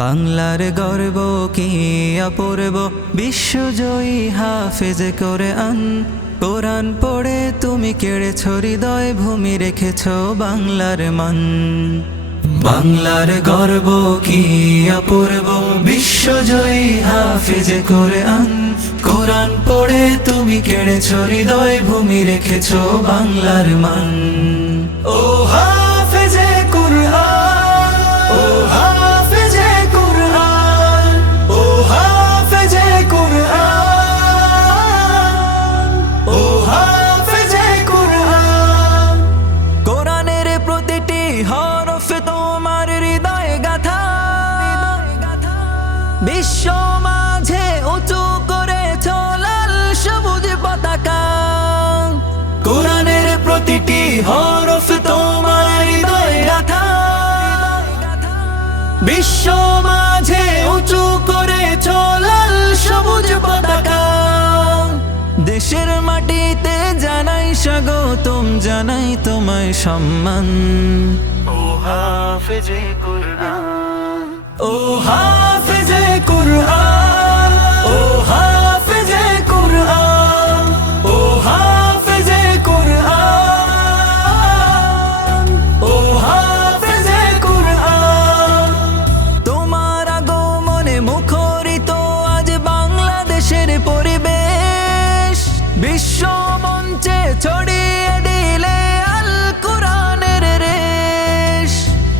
বাংলার গর্ব কি অপূর্ব, বিশ্বজয়ী হাফেজ কোরআন। কোরআন পড়ে তুমি কেড়েছ হৃদয়, ভূমি রেখেছ বাংলার মান। বাংলার গর্ব কি অপূর্ব, বিশ্বজয়ী হাফেজ কোরআন। কোরআন পড়ে তুমি কেড়েছ হৃদয়, ভূমি রেখেছ বাংলার মান। ও হাফেজে কোরআন, ও হাফেজে কোরআন, ও হাফেজে কোরআন, ও হাফেজে কোরআন। কোরআনের প্রতিটি হরফে তোমার হৃদয় গাথা, বিশ্ব মাঝে উঁচু করেছ লাল সবুজ পতাকা। কোরআনের প্রতিটি হরফ তোমার হৃদয় গাথা, বিশ্ব মাঝে উঁচু করেছ লাল সবুজ পতাকা। দেশের মাটিতে জানাই স্বাগতম, জানাই তোমায় সম্মান। ও হাফেজে কোরআন, ও হাফেজে কোরআন, ও হাফেজে কোরআন, ও হাফেজে কোরআন, ও হাফেজে কোরআন। তোমার আগমনে মুখরিত আজ বাংলাদেশের পরিবেশ, বিশ্ব মঞ্চে ছড়িয়ে দিলে আল কোরআনের রেশ।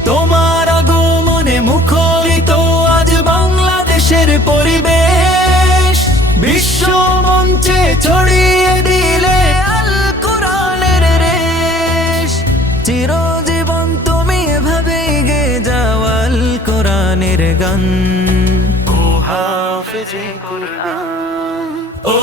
তোমার আগমনে মুখরিত আজ বাংলাদেশের পরিবেশ, বিশ্ব মঞ্চে ছড়িয়ে দিলে আল কোরআনের রেশ। চিরজীবন তুমি এভাবে গেয়ে যাও আল কোরআনের গান। ও হাফেজে কোরআন, ও